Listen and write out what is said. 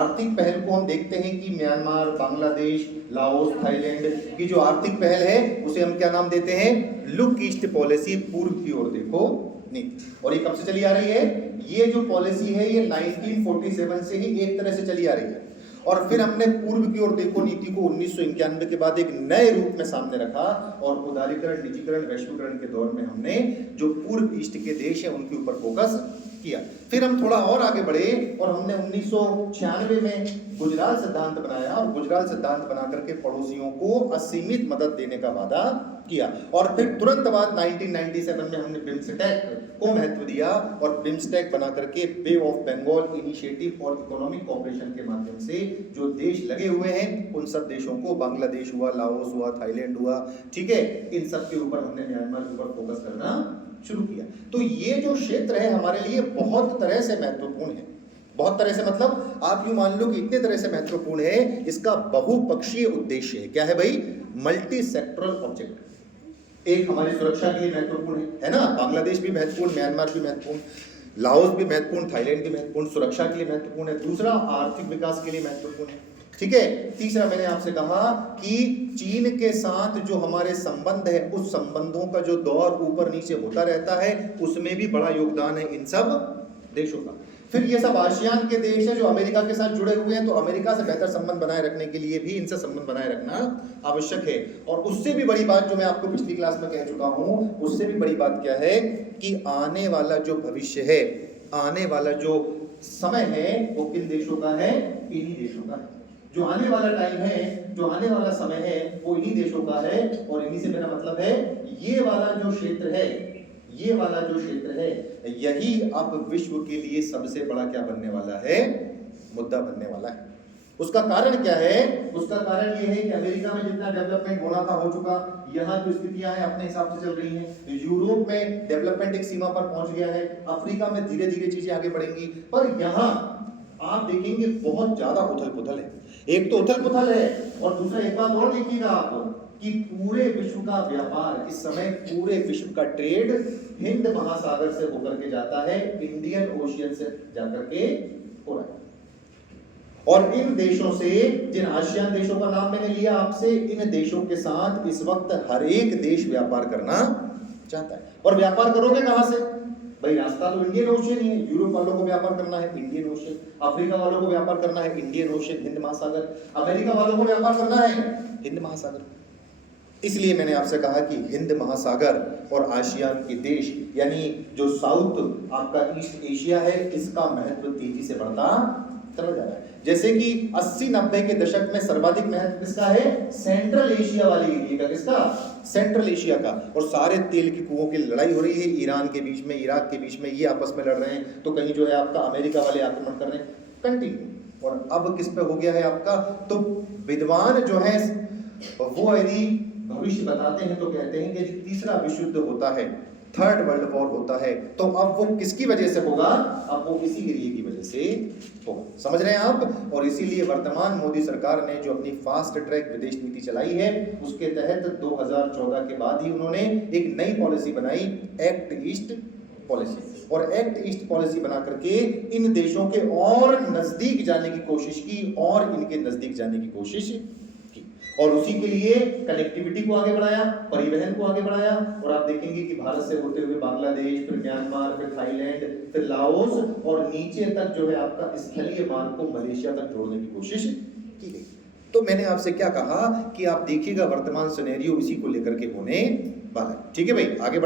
आर्थिक पहल को हम देखते हैं कि म्यांमार, बांग्लादेश, लाओस, थाईलैंड की जो आर्थिक पहल है उसे हम क्या नाम देते हैं? लुक ईस्ट पॉलिसी, पूर्व की ओर देखो नीति। और ये कब से चली आ रही है? ये जो पॉलिसी है ये 1947 से ही एक तरह से चली आ रही है। और फिर हमने पूर्व की ओर देखो नीति को 1991 के बाद एक नए रूप में सामने रखा और उदारीकरण, निजीकरण, वैश्वीकरण के दौर में हमने जो पूर्व ईस्ट के देश है उनके ऊपर फोकस किया। फिर हम थोड़ा और आगे बढ़े और हमने 1996 में गुजराल सिद्धांत बनाया और गुजराल सिद्धांत बना करके पड़ोसियों को असीमित मदद देने का वादा किया। और फिर तुरंत बाद 1997 में हमने बिम्स्टेक को महत्व दिया और बिम्स्टेक बना करके बे ऑफ बंगाल इनिशिएटिव और इकोनॉमिक कोऑपरेशन के माध्यम से जो देश लगे हुए हैं उन सब देशों को, बांग्लादेश हुआ, लाओस हुआ, थाईलैंड हुआ, ठीक है, इन सब के ऊपर हमने म्यांमार के ऊपर फोकस करना शुरू किया। तो ये जो क्षेत्र है हमारे लिए बहुत तरह से महत्वपूर्ण है। बहुत तरह से मतलब आप यूं मान लो कि इतने तरह से महत्वपूर्ण है, इसका बहुपक्षीय उद्देश्य है। क्या है भाई? Multi sectoral object. एक हमारी सुरक्षा के लिए महत्वपूर्ण है ना, बांग्लादेश भी महत्वपूर्ण, म्यांमार भी महत्वपूर्ण, लाओस भी महत्वपूर्ण, थाईलैंड भी महत्वपूर्ण, सुरक्षा के लिए महत्वपूर्ण है। दूसरा आर्थिक विकास के लिए महत्वपूर्ण है, ठीक है। तीसरा मैंने आपसे कहा कि चीन के साथ जो हमारे संबंध है उस संबंधों का जो दौर ऊपर नीचे होता रहता है उसमें भी बड़ा योगदान है इन सब देशों का। फिर ये सब आसियान के देश हैं जो अमेरिका के साथ जुड़े हुए हैं, तो अमेरिका से बेहतर संबंध बनाए रखने के लिए भी इनसे संबंध बनाए रखना आवश्यक है। और उससे भी बड़ी बात जो मैं आपको पिछली क्लास में कह चुका हूं, उससे भी बड़ी बात क्या है कि आने वाला जो भविष्य है, आने वाला जो समय है वो किन देशों का है? इन्हीं देशों का है। जो आने वाला टाइम है, जो आने वाला समय है वो इन्हीं देशों का है। और इन्हीं से मेरा मतलब है ये वाला जो क्षेत्र है, ये वाला जो क्षेत्र है, यही अब विश्व के लिए सबसे बड़ा क्या बनने वाला है? मुद्दा बनने वाला है। उसका कारण क्या है? उसका कारण ये है कि अमेरिका में जितना डेवलपमेंट होना था हो चुका, यहाँ जो स्थितियां हैं अपने हिसाब से चल रही हैं। यूरोप में डेवलपमेंट एक सीमा पर पहुंच गया है, अफ्रीका में धीरे धीरे चीजें आगे बढ़ेंगी, पर यहाँ आप देखेंगे बहुत ज्यादा उथल पुथल है। एक तो उथल पुथल है और दूसरा एक बात और देखिएगा आप कि पूरे विश्व का व्यापार इस समय, पूरे विश्व का ट्रेड हिंद महासागर से होकर के जाता है, इंडियन ओशियन से जाकर के हो रहा है। और इन देशों से, जिन आसियान देशों का नाम मैंने लिया आपसे, इन देशों के साथ इस वक्त हर एक देश व्यापार करना चाहता है। और व्यापार करोगे कहां से भाई? रास्ता तो इंडियन ओशियन ही है। यूरोप वालों को व्यापार करना है इंडियन ओशियन, अफ्रीका वालों को व्यापार करना है इंडियन ओशियन, हिंद महासागर, अमेरिका वालों को व्यापार करना है हिंद महासागर। इसलिए मैंने आपसे कहा कि हिंद महासागर और आसियान के देश, यानी जो साउथ आपका ईस्ट एशिया है, इसका महत्व तेजी से बढ़ता चला जा रहा है। जैसे कि 80-90 के दशक में सर्वाधिक महत्व किसका है? सेंट्रल एशिया वाली एरिया का। किसका? सेंट्रल एशिया का। और सारे तेल की कुओं की लड़ाई हो रही है ईरान के बीच में, इराक के बीच में, ये आपस में लड़ रहे हैं, तो कहीं जो है आपका अमेरिका वाले आक्रमण कर रहे हैं, कंटिन्यू। और अब किस पे हो गया है आपका? तो विद्वान जो है वो यदि भविष्य बताते हैं तो कहते हैं कि तीसरा विश्व युद्ध होता है, थर्ड वर्ल्ड वॉर होता है, तो अब वो किसकी वजह से होगा? अब वो इसी एरिया की वजह से होगा। समझ रहे हैं आप? और इसीलिए वर्तमान मोदी सरकार ने जो अपनी फास्ट ट्रैक विदेश नीति चलाई है, उसके तहत 2014 के बाद ही उन्होंने एक नई पॉलिसी बनाई, एक्ट ईस्ट पॉलिसी। और एक्ट ईस्ट पॉलिसी बना करके इन देशों के और नजदीक जाने की कोशिश की और इनके नजदीक जाने की कोशिश की। और उसी के लिए कनेक्टिविटी को आगे बढ़ाया, परिवहन को आगे बढ़ाया। और आप देखेंगे कि भारत से होते हुए बांग्लादेश, फिर म्यांमार, फिर थाईलैंड, फिर लाओस, और नीचे तक जो है आपका स्थलीय मार्ग को मलेशिया तक जोड़ने की कोशिश की गई। तो मैंने आपसे क्या कहा कि आप देखिएगा वर्तमान सिनेरियो इसी को लेकर के होने वाला है। ठीक है भाई, आगे